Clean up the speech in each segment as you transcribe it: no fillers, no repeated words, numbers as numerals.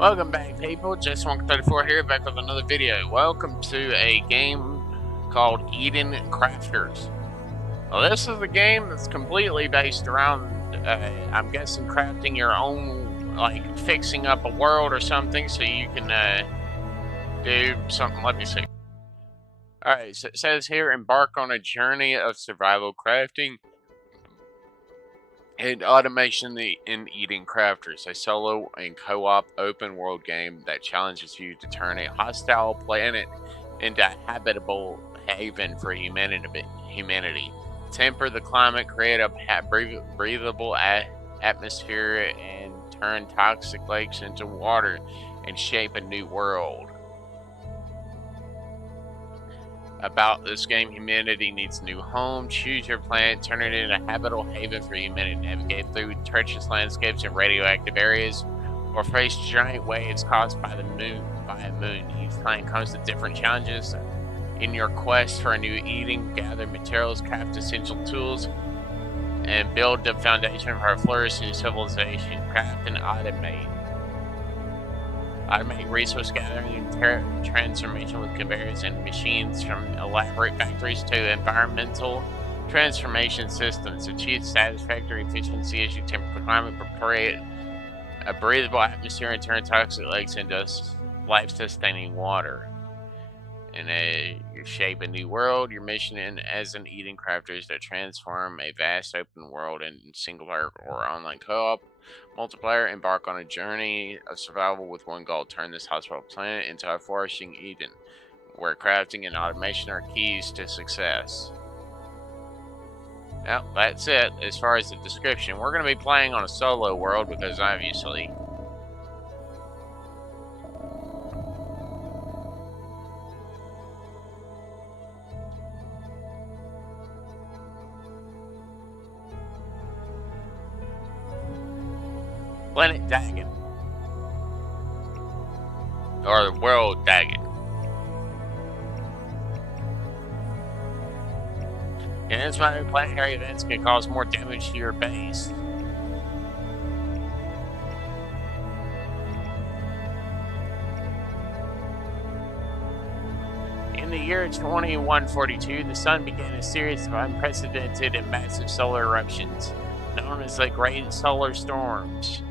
Welcome back, people. Just134 here, back with another video. Welcome to a game called Eden Crafters. Well, this is a game that's completely based around, I'm guessing, crafting your own, like, fixing up a world or something so you can do something. Let me see. Alright, so it says here, embark on a journey of survival crafting and automation in Eden Crafters, a solo and co-op open world game that challenges you to turn a hostile planet into a habitable haven for humanity. Temper the climate, create a breathable atmosphere, and turn toxic lakes into water, and shape a new world. About this game, humanity needs a new home. Choose your planet, turn it into a habitable haven for humanity. Navigate through treacherous landscapes and radioactive areas, or face giant waves caused by a moon. Each planet comes with different challenges. In your quest for a new Eden, gather materials, craft essential tools, and build the foundation for a flourishing civilization. Craft and automate resource gathering and transformation with conveyors and machines, from elaborate factories to environmental transformation systems. Achieve satisfactory efficiency as you temper the climate, create a breathable atmosphere, and turn toxic lakes into life-sustaining water. And you shape a new world. Your mission as an Eden crafter is to transform a vast open world in single player or online co-op. Multiplayer, embark on a journey of survival with one goal: turn this hospitable planet into a flourishing Eden, where crafting and automation are keys to success. Well, that's it as far as the description. We're going to be playing on a solo world because obviously. Planet Dagon. Or World Dagon. And this planetary events can cause more damage to your base. In the year 2142, the sun began a series of unprecedented and massive solar eruptions, known as the Great Solar Storms.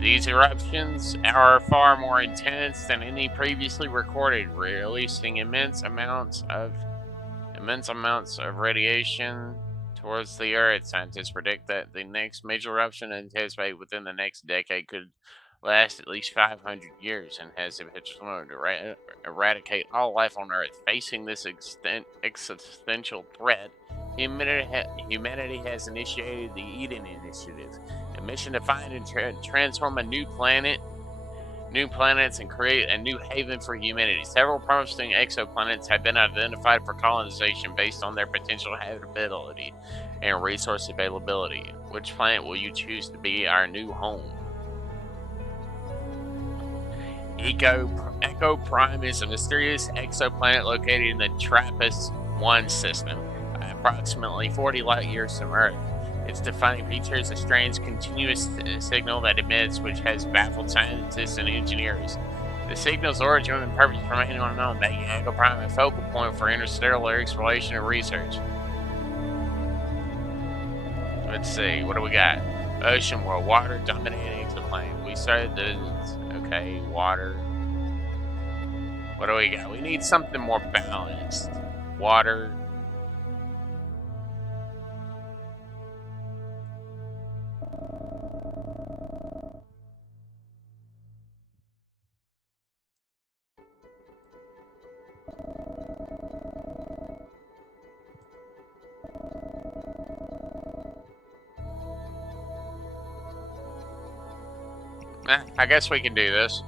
These eruptions are far more intense than any previously recorded, releasing immense amounts of radiation towards the Earth. Scientists predict that the next major eruption anticipated within the next decade could last at least 500 years and has the potential to eradicate all life on Earth. Facing this existential threat, humanity has initiated the Eden Initiative, a mission to find and transform a new planets, and create a new haven for humanity. Several promising exoplanets have been identified for colonization based on their potential habitability and resource availability. Which planet will you choose to be our new home? Echo Prime is a mysterious exoplanet located in the TRAPPIST-1 system, approximately 40 light years from Earth. Its defining feature is a strange continuous signal that emits, which has baffled scientists and engineers. The signal's origin and purpose remain unknown, making Echo Prime a focal point for interstellar exploration and research. Let's see, what do we got? Ocean world, water dominating exoplanet. We started this. Okay, water. What do we got? We need something more balanced. Water. I guess we can do this.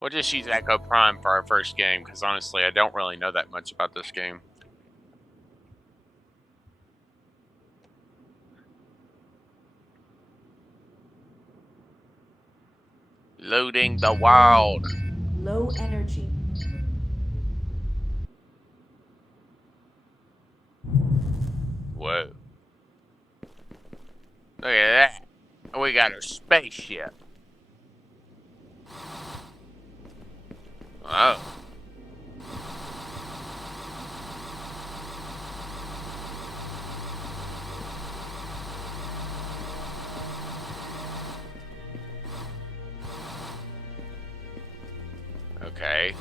We'll just use Echo Prime for our first game, because honestly, I don't really know that much about this game. Loading the world. Low energy. Whoa. Look at that. We got a spaceship. Oh. Okay.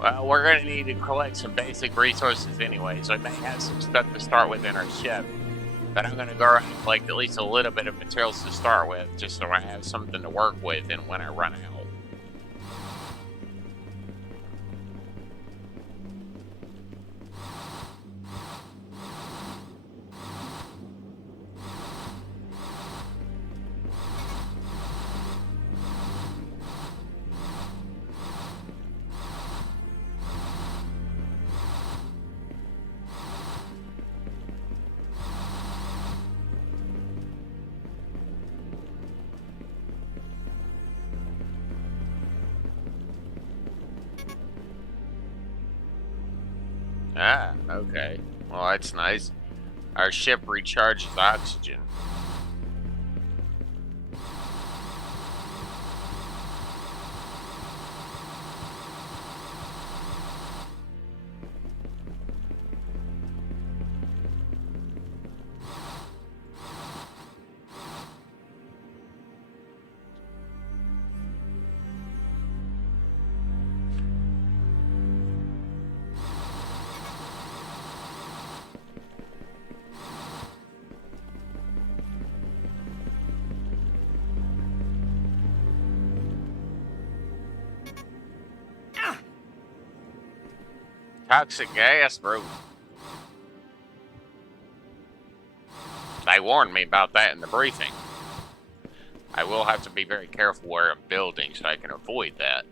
Well, we're going to need to collect some basic resources anyway, so we may have some stuff to start with in our ship. But I'm going to go around and collect at least a little bit of materials to start with, just so I have something to work with and when I run out. Ah, okay. Well, that's nice. Our ship recharges oxygen. Toxic gas, bro. They warned me about that in the briefing. I will have to be very careful where I'm building so I can avoid that.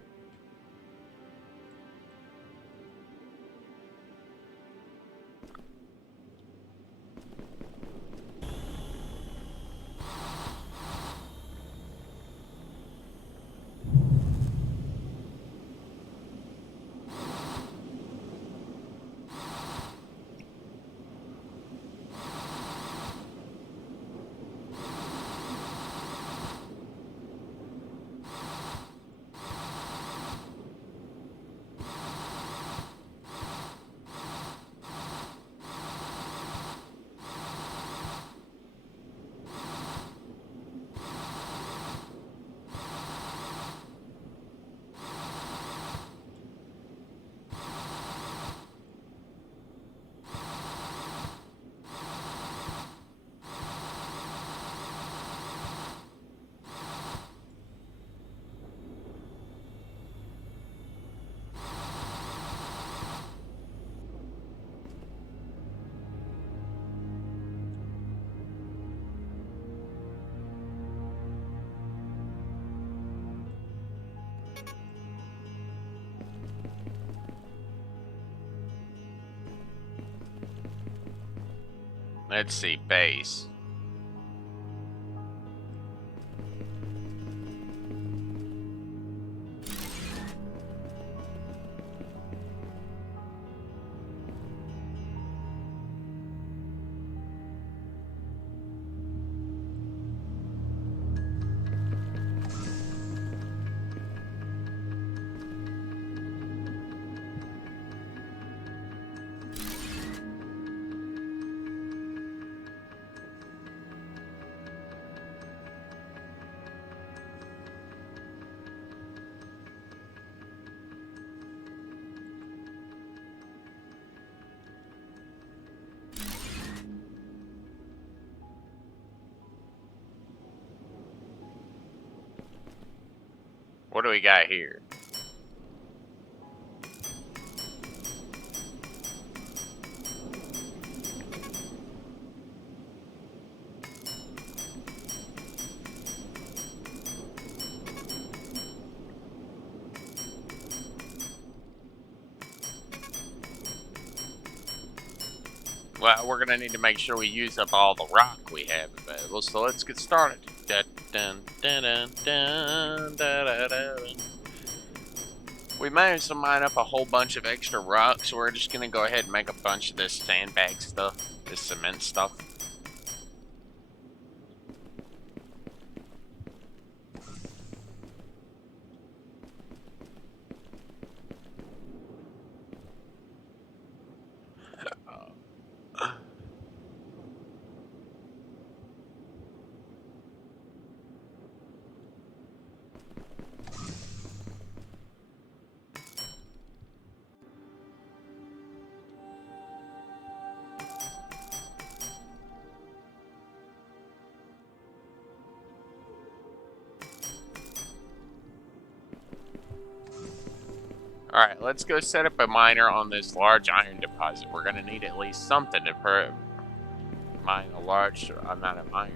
Let's see, base. What do we got here? Well, we're gonna need to make sure we use up all the rock we have available, so let's get started. Dun, dun, dun, dun, dun, dun, dun, dun. We managed to mine up a whole bunch of extra rock, so we're just gonna go ahead and make a bunch of this sandbag stuff, this cement stuff. Alright, let's go set up a miner on this large iron deposit. We're gonna need at least something to mine a large amount of iron.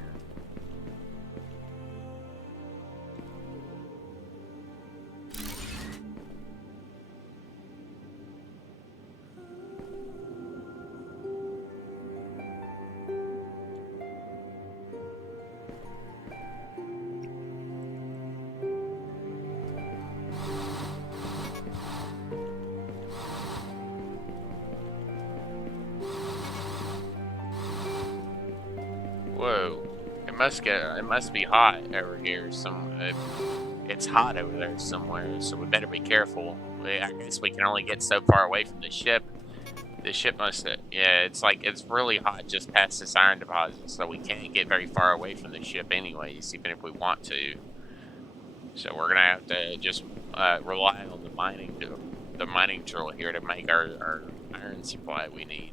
Whoa. It must be hot over here. It's hot over there somewhere, so we better be careful. I guess we can only get so far away from the ship. The ship must have, yeah, it's really hot just past this iron deposit, so we can't get very far away from the ship anyways, even if we want to. So we're gonna have to just rely on the mining drill here to make our iron supply we need.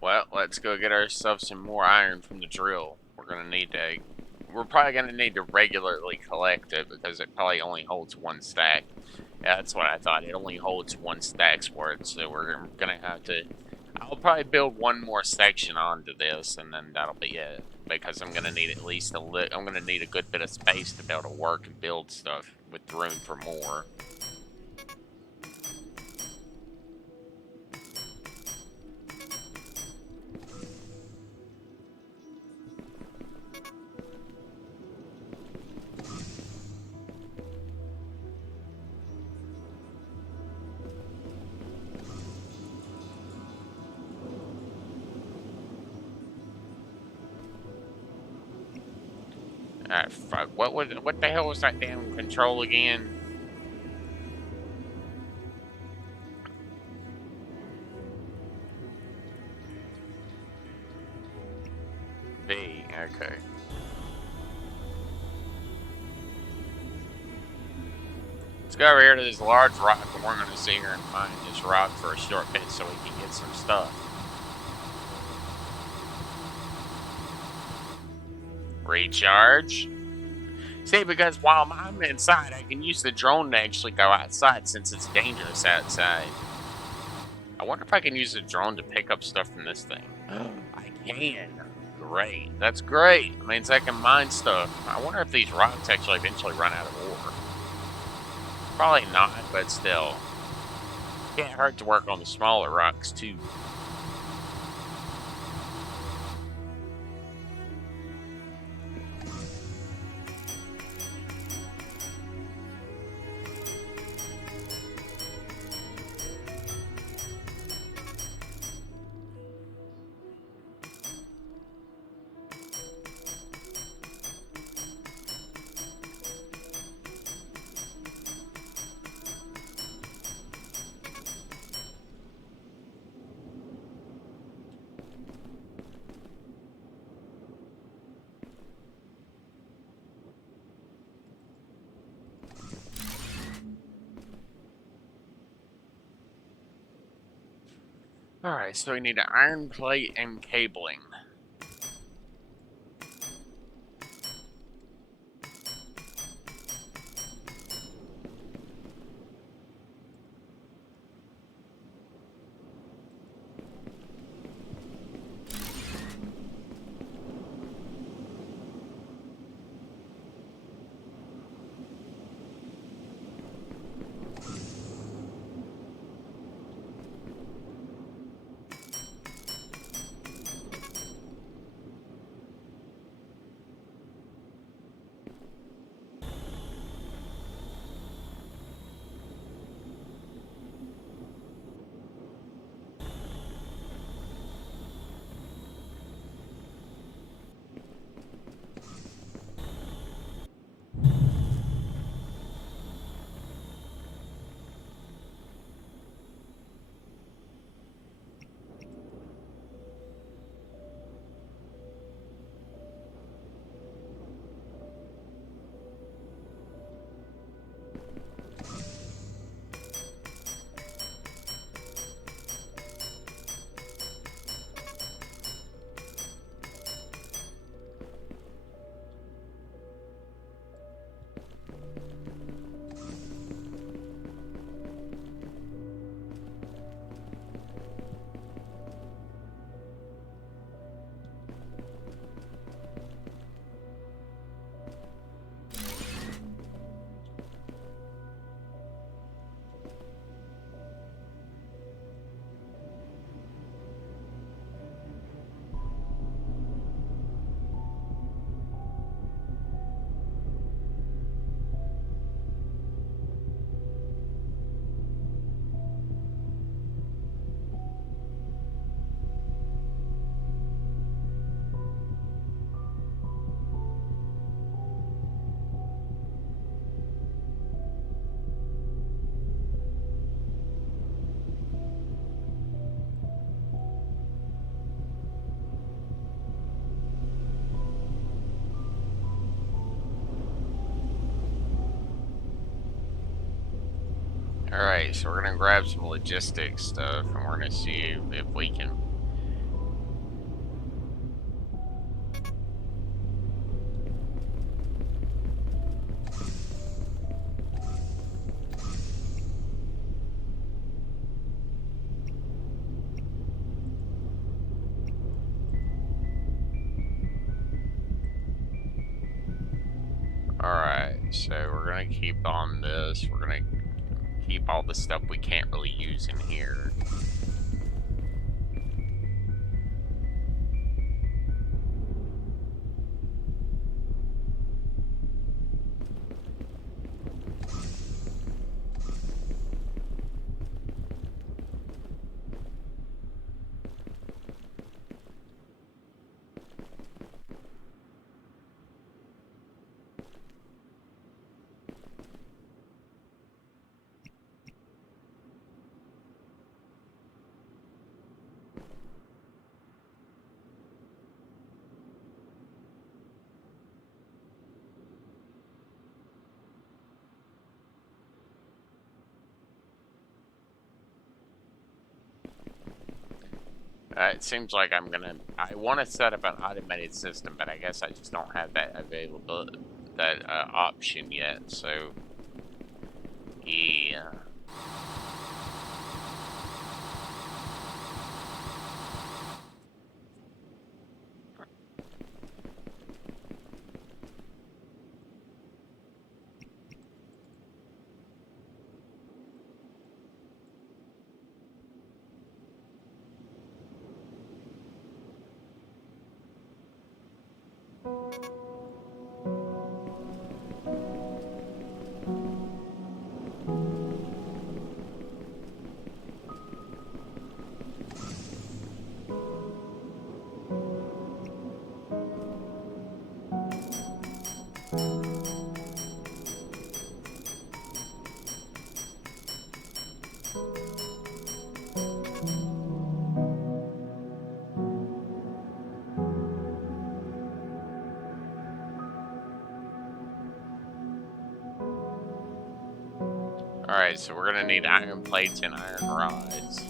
Well, let's go get ourselves some more iron from the drill. We're probably gonna need to regularly collect it because it probably only holds one stack. Yeah, that's what I thought. It only holds one stack's worth, so we're gonna have to. I'll probably build one more section onto this, and then that'll be it. Because I'm gonna need at least I'm gonna need a good bit of space to be able to work and build stuff with room for more. Fuck. What the hell was that damn control again? B, okay. Let's go over here to this large rock, and we're gonna sit here and mine this rock for a short bit so we can get some stuff. Recharge. See, because while I'm inside, I can use the drone to actually go outside since it's dangerous outside. I wonder if I can use the drone to pick up stuff from this thing. I can. Great. That's great. It means I can mine stuff. I wonder if these rocks actually eventually run out of ore. Probably not, but still. Can't hurt to work on the smaller rocks, too. Alright, so we need an iron plate and cabling. Alright, so we're gonna grab some logistics stuff and we're gonna see if we can. Alright, so we're gonna keep on this. We're gonna keep all the stuff we can't really use in here. It seems like I want to set up an automated system, but I guess I just don't have that available, that option yet, so, yeah. Alright, so we're gonna need iron plates and iron rods.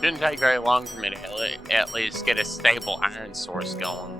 Shouldn't take very long for me to at least get a stable iron source going.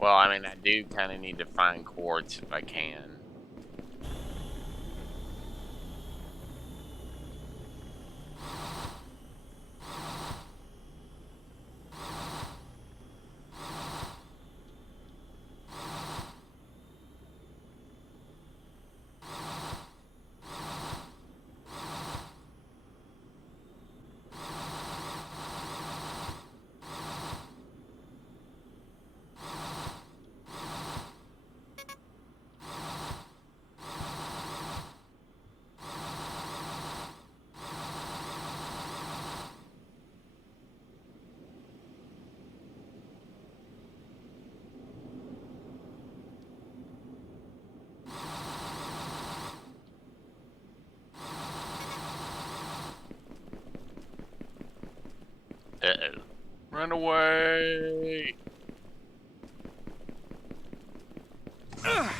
Well, I mean, I do kind of need to find quartz if I can. Uh-oh. Run away! Ugh.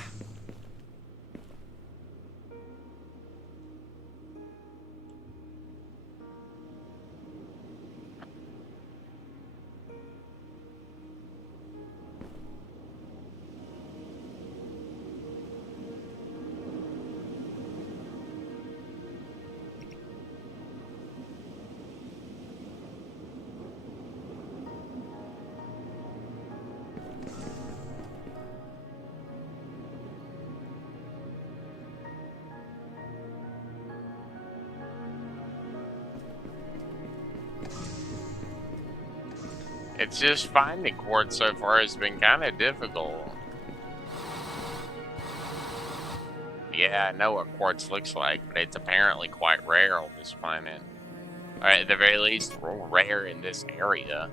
It's just finding quartz so far has been kind of difficult. Yeah, I know what quartz looks like, but it's apparently quite rare on this planet. Or at the very least, rare in this area.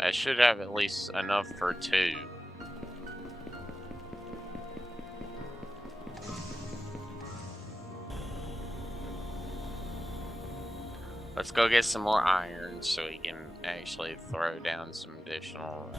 I should have at least enough for 2. Let's go get some more iron so we can actually throw down some additional...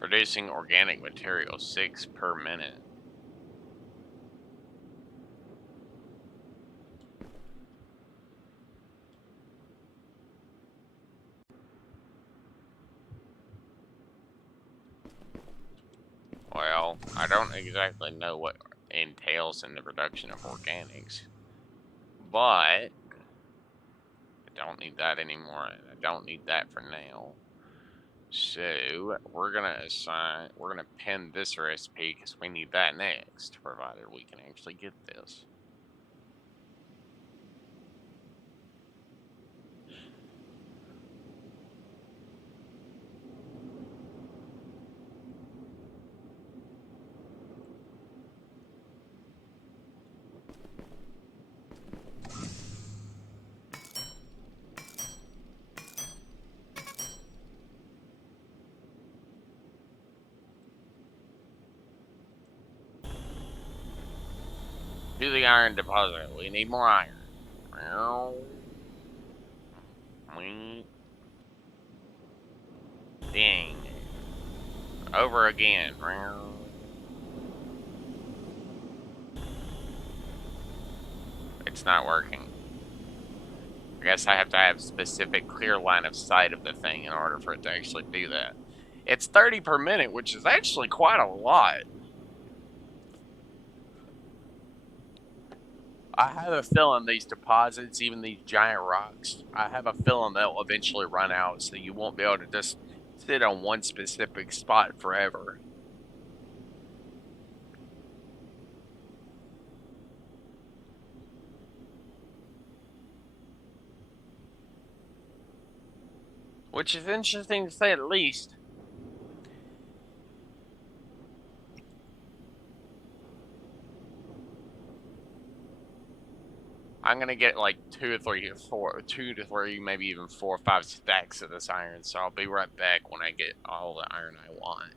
Producing organic material, 6 per minute. Well, I don't exactly know what entails in the production of organics, but I don't need that anymore, and I don't need that for now. So we're gonna pin this recipe because we need that next, provided we can actually get this. Do the iron deposit. We need more iron. Ding. Over again. It's not working. I guess I have to have specific clear line of sight of the thing in order for it to actually do that. It's 30 per minute, which is actually quite a lot. I have a feeling these deposits, even these giant rocks, I have a feeling they'll eventually run out, so you won't be able to just sit on one specific spot forever. Which is interesting to say at least. I'm gonna get like 2 to 3, maybe even 4 or 5 stacks of this iron, so I'll be right back when I get all the iron I want.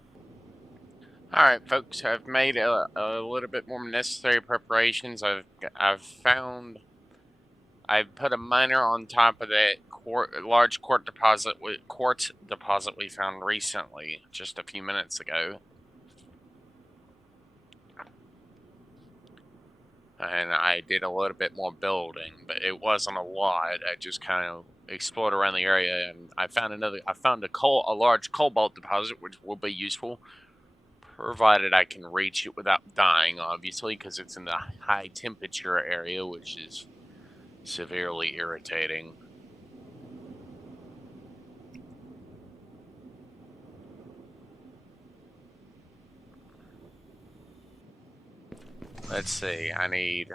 Alright folks, I've made a little bit more necessary preparations. I've put a miner on top of that large quartz deposit we found recently, just a few minutes ago. And I did a little bit more building, but it wasn't a lot. I just kind of explored around the area, and I found a large cobalt deposit, which will be useful, provided I can reach it without dying, obviously, because it's in the high temperature area, which is severely irritating. Let's see, I need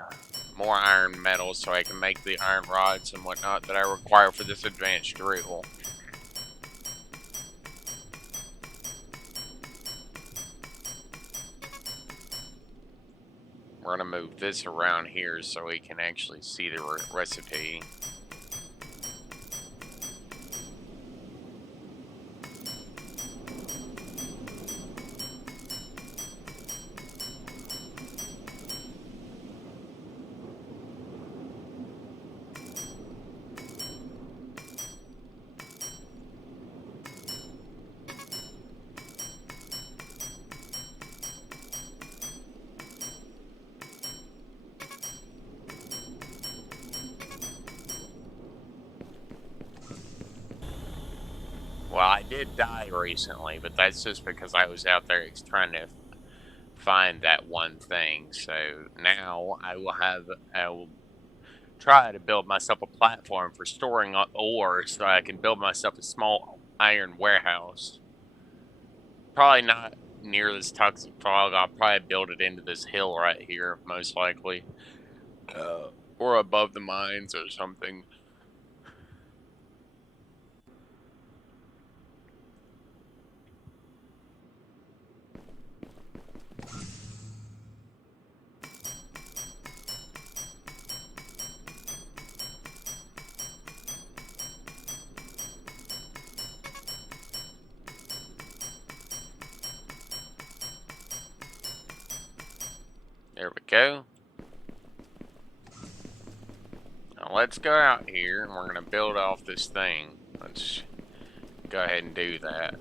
more iron metal so I can make the iron rods and whatnot that I require for this advanced drill. We're going to move this around here so we can actually see the recipe. Well, I did die recently, but that's just because I was out there trying to find that one thing. So now I will try to build myself a platform for storing ore so I can build myself a small iron warehouse. Probably not near this toxic fog. I'll probably build it into this hill right here, most likely. Or above the mines or something. There we go. Now let's go out here and we're going to build off this thing. Let's go ahead and do that.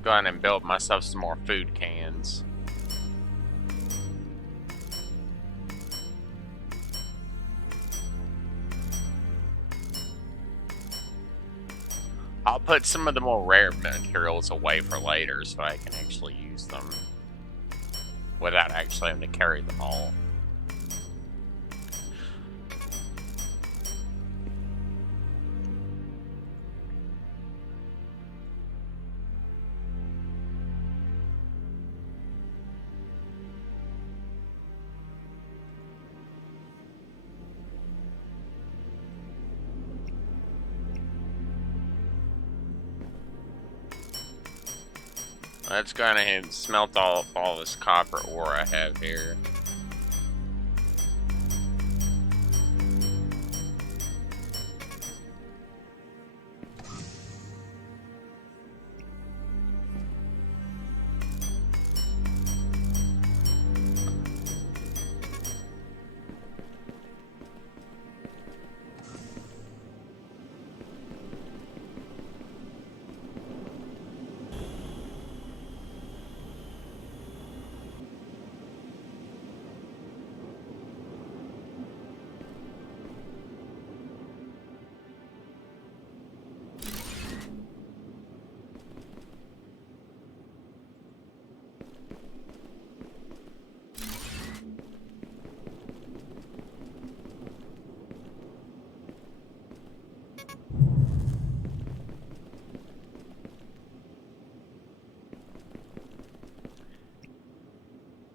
Let's go ahead and build myself some more food cans. I'll put some of the more rare materials away for later so I can actually use them without actually having to carry them all. Let's go ahead and smelt all this copper ore I have here.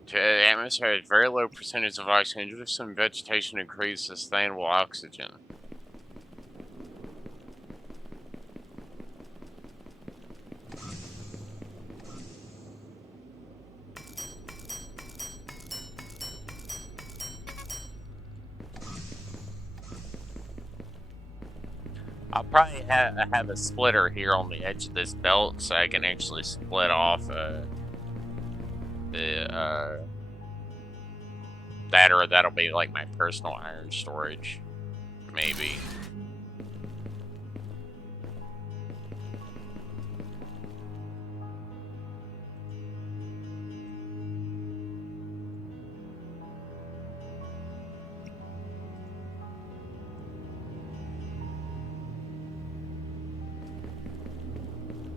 The atmosphere has very low percentage of oxygen. Just some vegetation to create sustainable oxygen. I'll probably have a splitter here on the edge of this belt so I can actually split off that, or that'll be like my personal iron storage, maybe.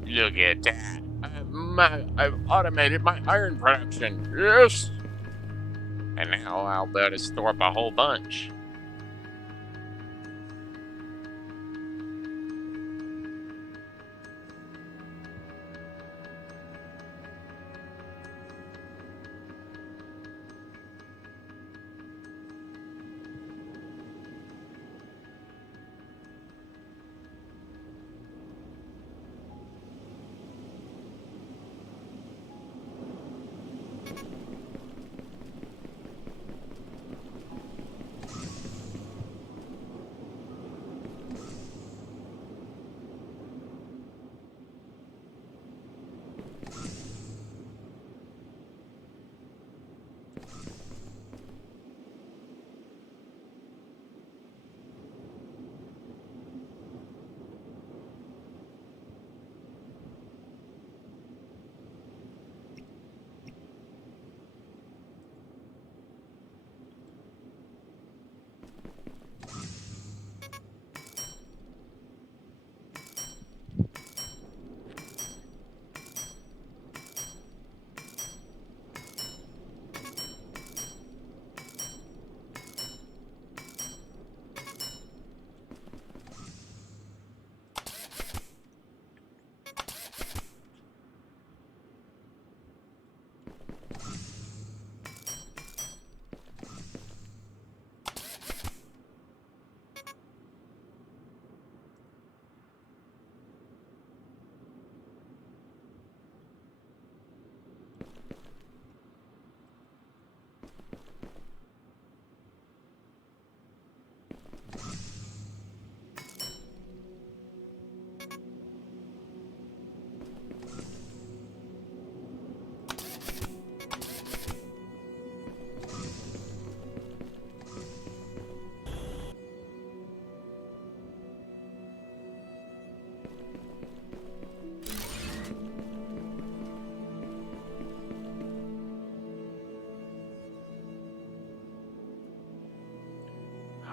Look at that. I've automated my iron production. Yes! And now I'll be able to store up a whole bunch.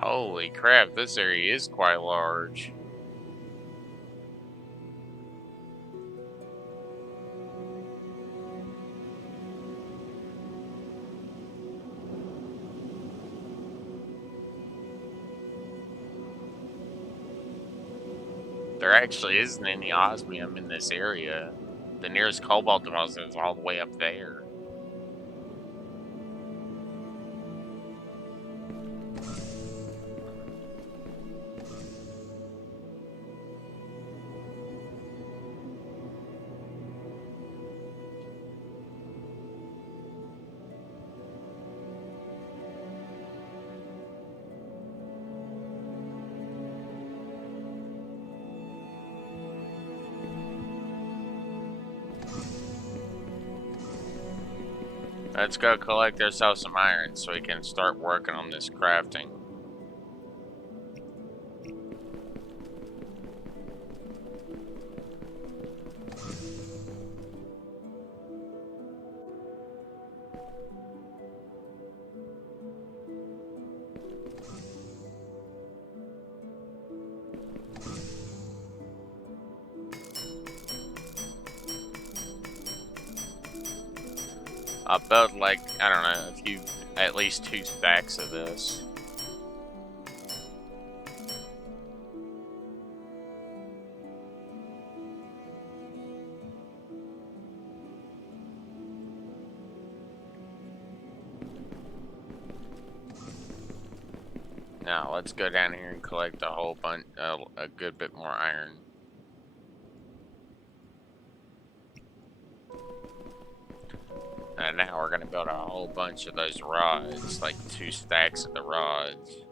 Holy crap, this area is quite large. There actually isn't any osmium in this area. The nearest cobalt deposit is all the way up there. Let's go collect ourselves some iron so we can start working on this crafting. I'll build like, I don't know, at least 2 stacks of this. Now let's go down here and collect a whole bunch, a good bit more iron. And now we're gonna build a whole bunch of those rods, like 2 stacks of the rods.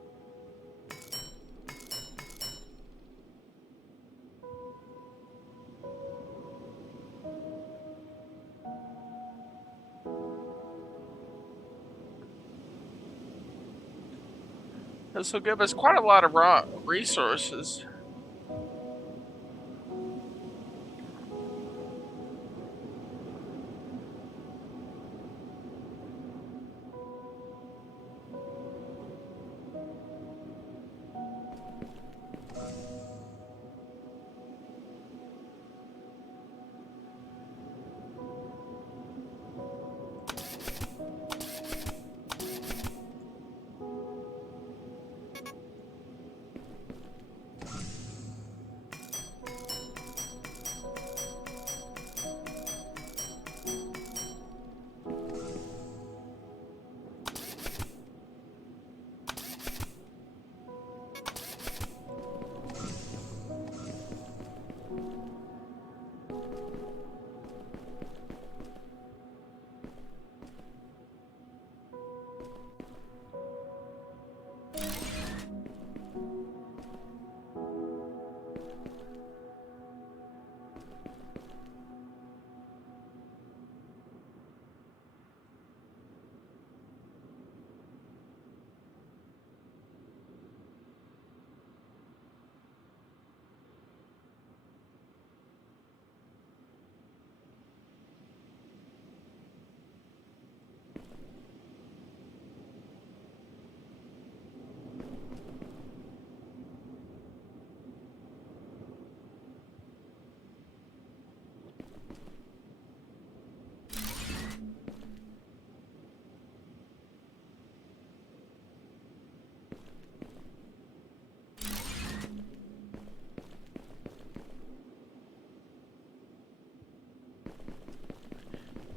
This will give us quite a lot of raw resources.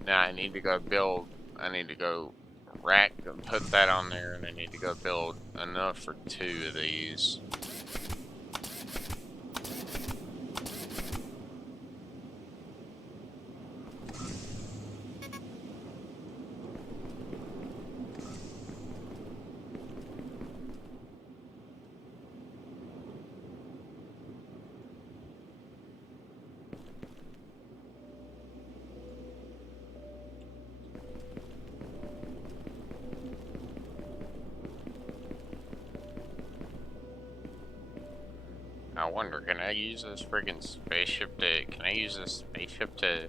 Now I need to go rack and put that on there, and I need to go build enough for 2 of these. I wonder, can I use this friggin' spaceship to... Can I use this spaceship to...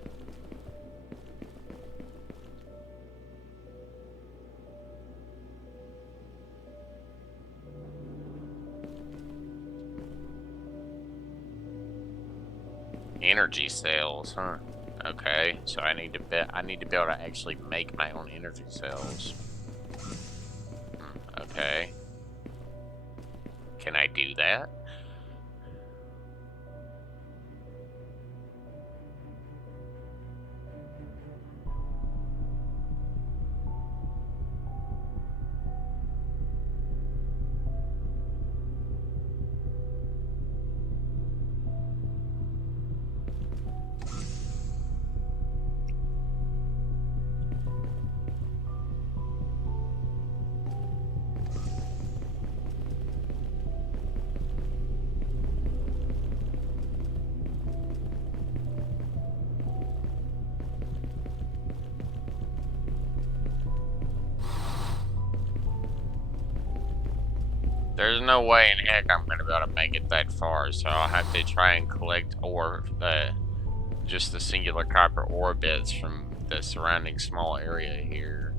Energy cells, huh? Okay, so I need to be able to actually make my own energy cells. Okay. Can I do that? There's no way in heck I'm gonna be able to make it that far, so I'll have to try and collect ore, just the singular copper ore bits from the surrounding small area here.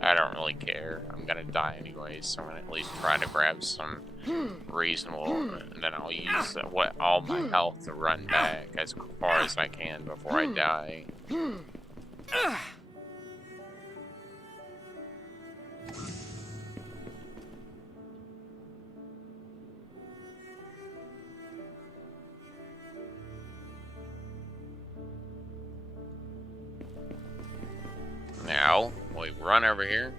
I don't really care. I'm gonna die anyways, so I'm gonna at least try to grab some reasonable, and then I'll use all my health to run back as far as I can before I die. Now, we run over here,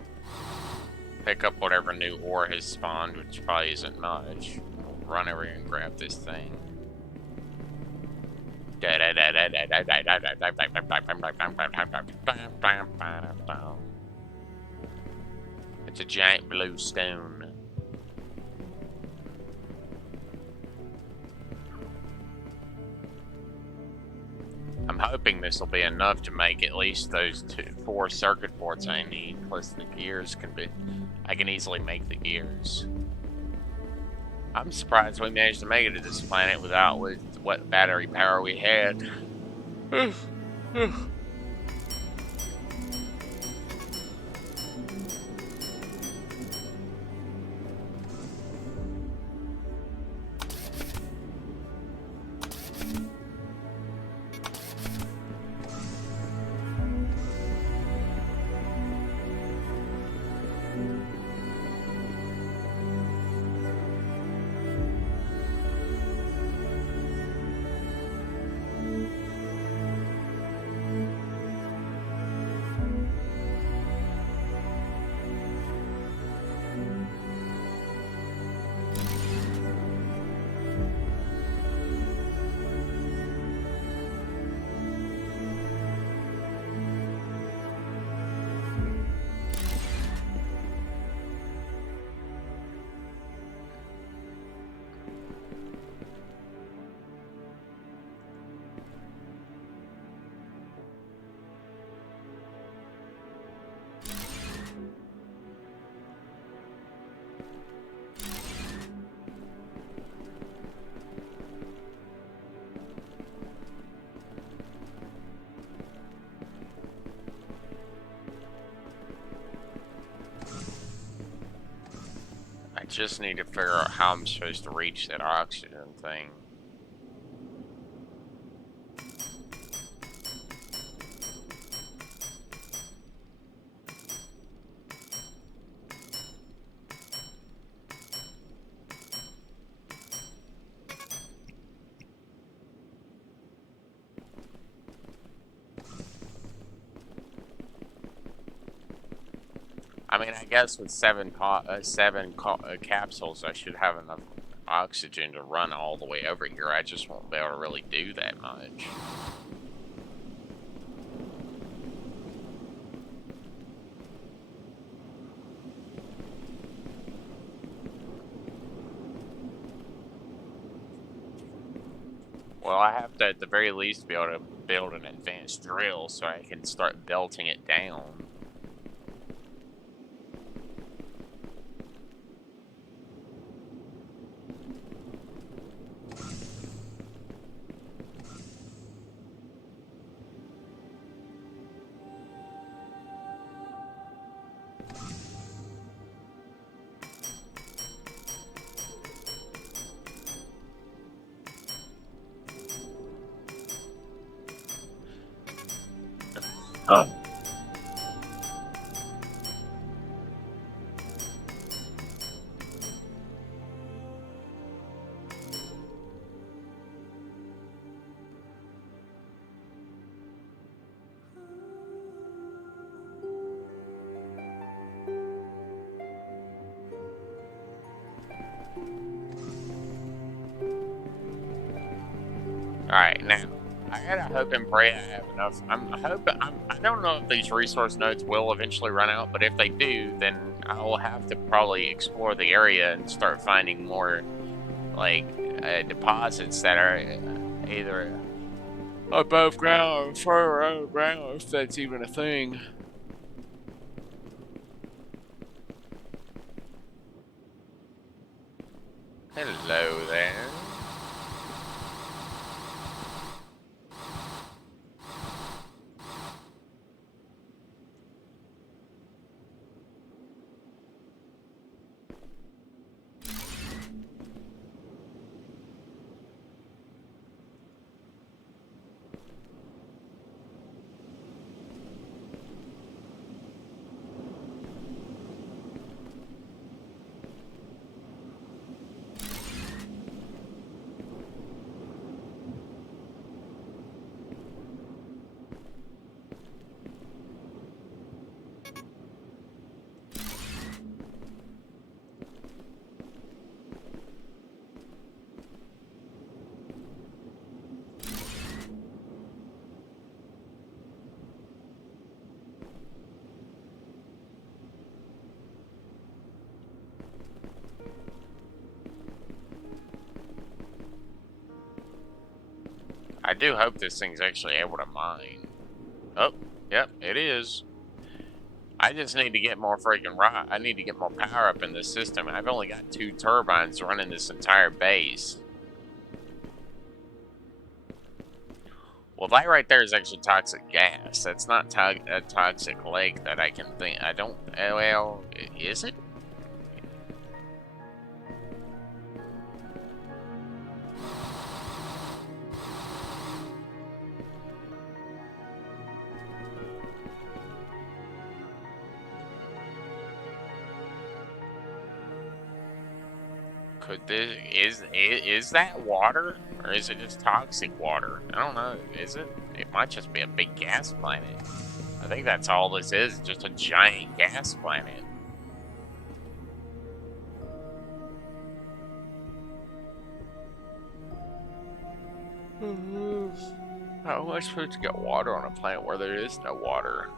pick up whatever new ore has spawned, which probably isn't much. We'll run over here and grab this thing. It's a giant blue stone. I'm hoping this will be enough to make at least those 4 circuit boards I need, plus the gears I can easily make the gears. I'm surprised we managed to make it to this planet with what battery power we had. I just need to figure out how I'm supposed to reach that oxygen thing. I mean, I guess with capsules, I should have enough oxygen to run all the way over here. I just won't be able to really do that much. Well, I have to, at the very least, be able to build an advanced drill so I can start belting it down. Alright, now, I gotta hope and pray I have enough. I don't know if these resource nodes will eventually run out, but if they do, then I'll have to probably explore the area and start finding more, like, deposits that are either above ground or further underground, if that's even a thing. Hello there. I do hope this thing's actually able to mine. Oh, yep, it is. I just need to get more freaking rock. I need to get more power up in this system. I've only got 2 turbines running this entire base. Well, that right there is actually toxic gas. That's not a toxic lake that I can think. I don't. Well, is it? Could this is that water, or is it just toxic water? I don't know. Is it? It might just be a big gas planet. I think that's all this is, just a giant gas planet. How am I supposed to get water on a planet where there is no water?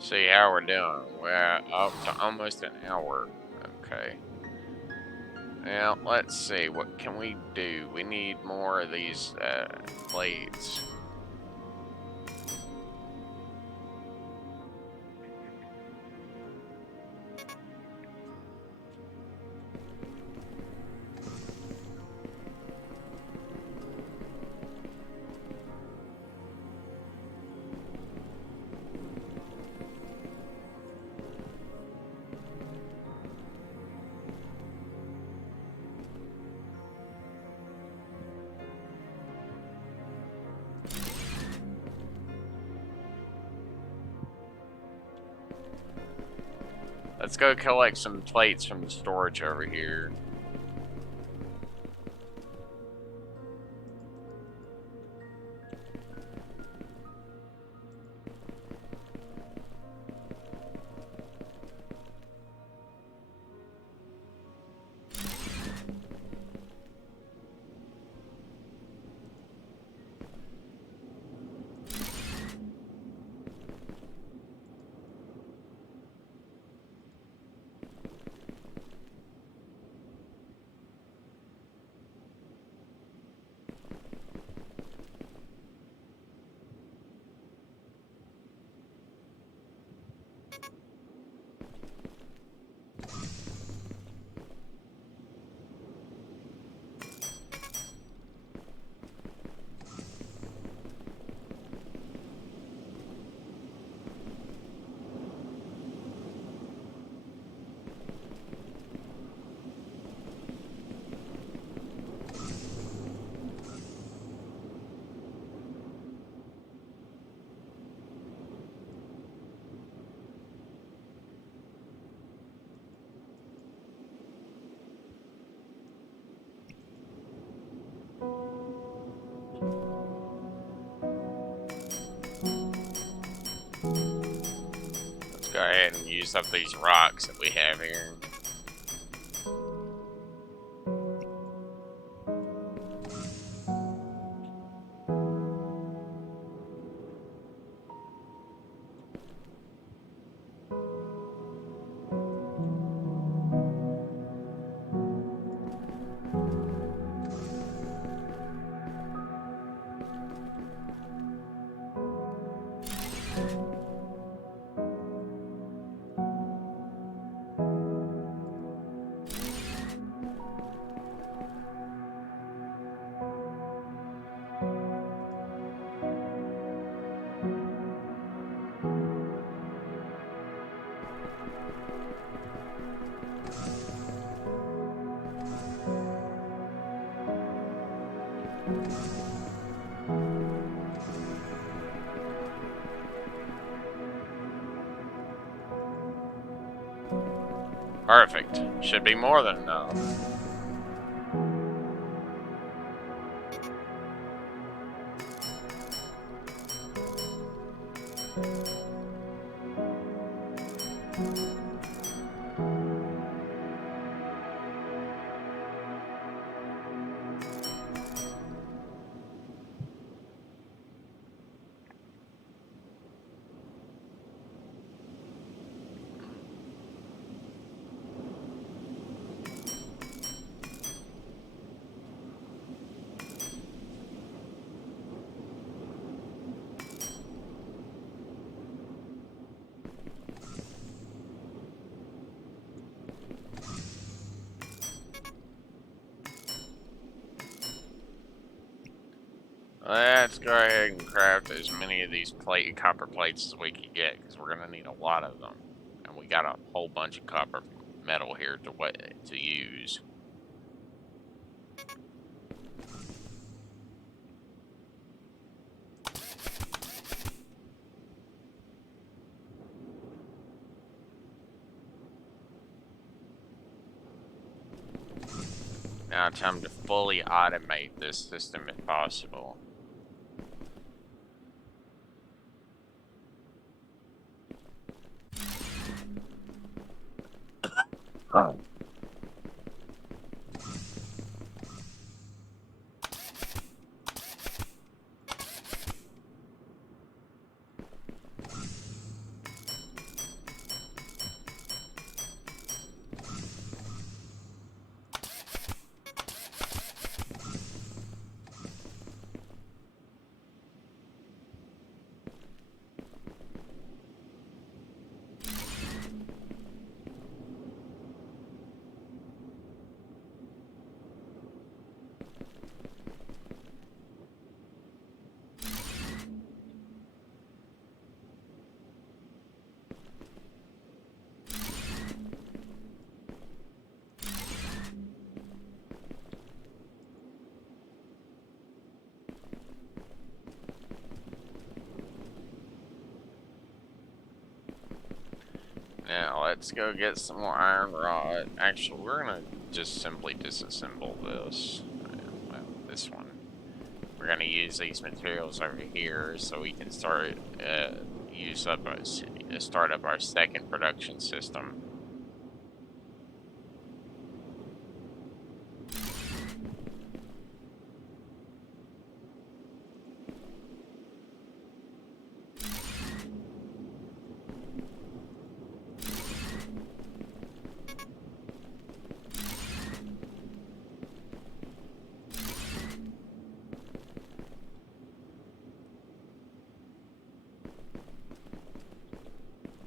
See how we're doing. We're up to almost an hour. Okay. Now, let's see. What can we do? We need more of these plates. Let's go collect some plates from the storage over here. Go ahead and use up these rocks that we have here. Perfect. Should be more than enough. Let's go ahead and craft as many of these copper plates as we can get, because we're gonna need a lot of them, and we got a whole bunch of copper metal here to use. Now it's time to fully automate this system if possible. Now let's go get some more iron rod. Actually, we're gonna just simply disassemble this. Well, this one. We're gonna use these materials over here so we can start start up our second production system.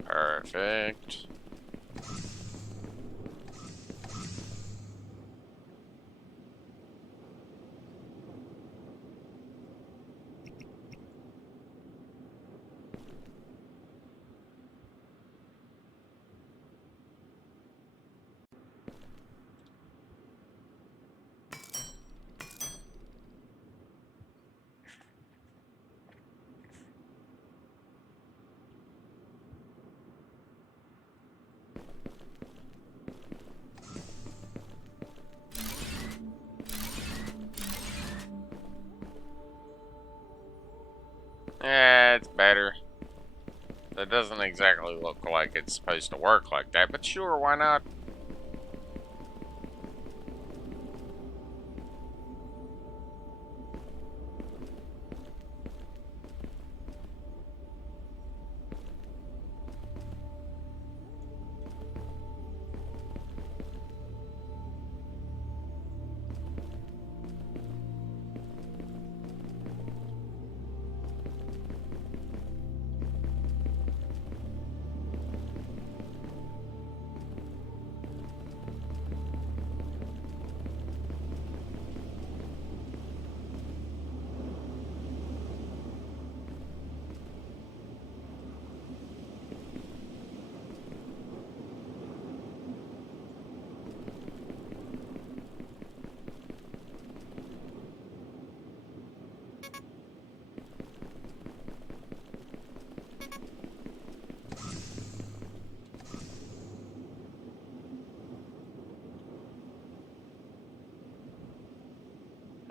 Perfect. Yeah, it's better. It doesn't exactly look like it's supposed to work like that, but sure, why not?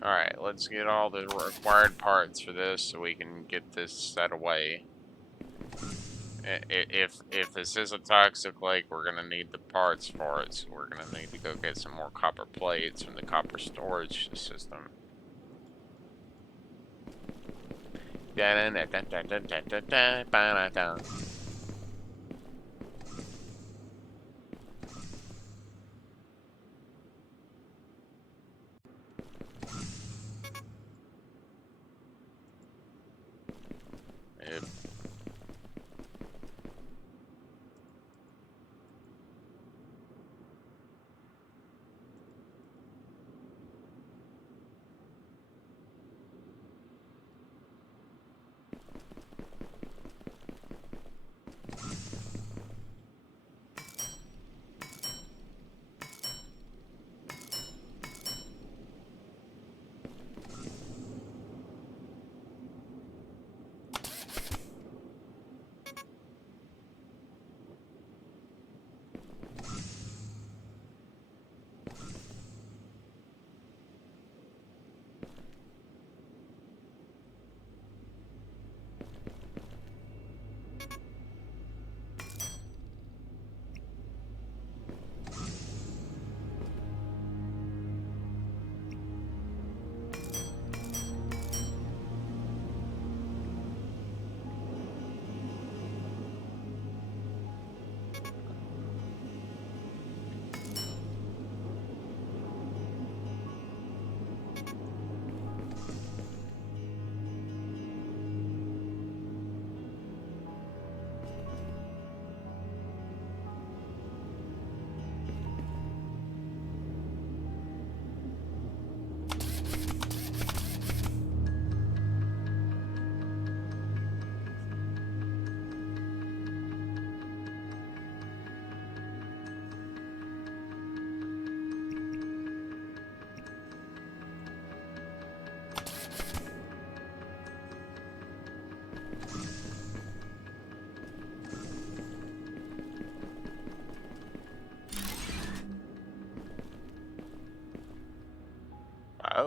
Alright, let's get all the required parts for this so we can get this set away. If this is a toxic lake, we're gonna need the parts for it, so we're gonna need to go get some more copper plates from the copper storage system. Yep.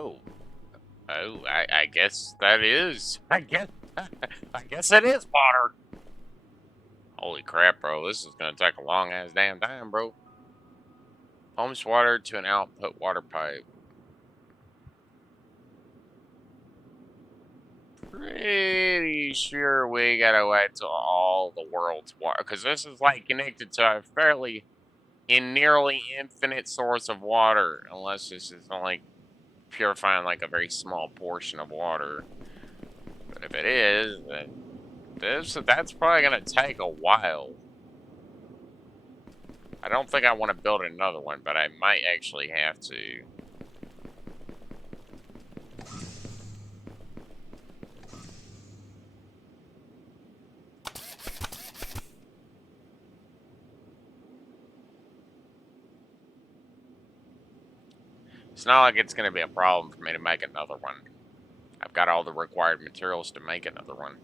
Oh, I guess that is. I guess it is water. Holy crap, bro! This is gonna take a long ass damn time, bro. Pumps water to an output water pipe. Pretty sure we gotta wait till all the world's water, because this is like connected to a fairly nearly infinite source of water, unless this is only purifying like a very small portion of water. But if it is, then that's probably gonna take a while. I don't think I want to build another one, but I might actually have to. It's not like it's going to be a problem for me to make another one. I've got all the required materials to make another one.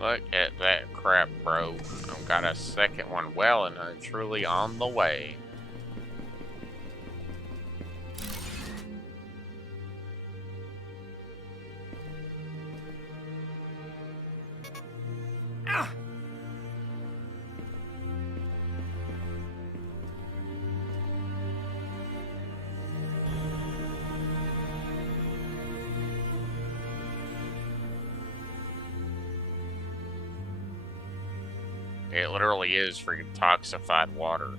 Look at that crap, bro. I've got a second one well and truly on the way. It literally is for detoxified water.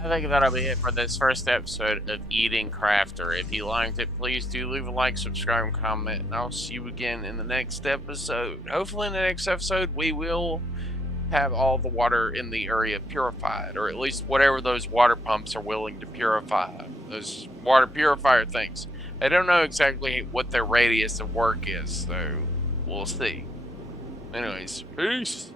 I think that'll be it for this first episode of Eating Crafter. If you liked it, please do leave a like, subscribe, and comment, and I'll see you again in the next episode. Hopefully in the next episode, we will have all the water in the area purified, or at least whatever those water pumps are willing to purify. Those water purifier things. I don't know exactly what their radius of work is, so we'll see. Anyways, peace.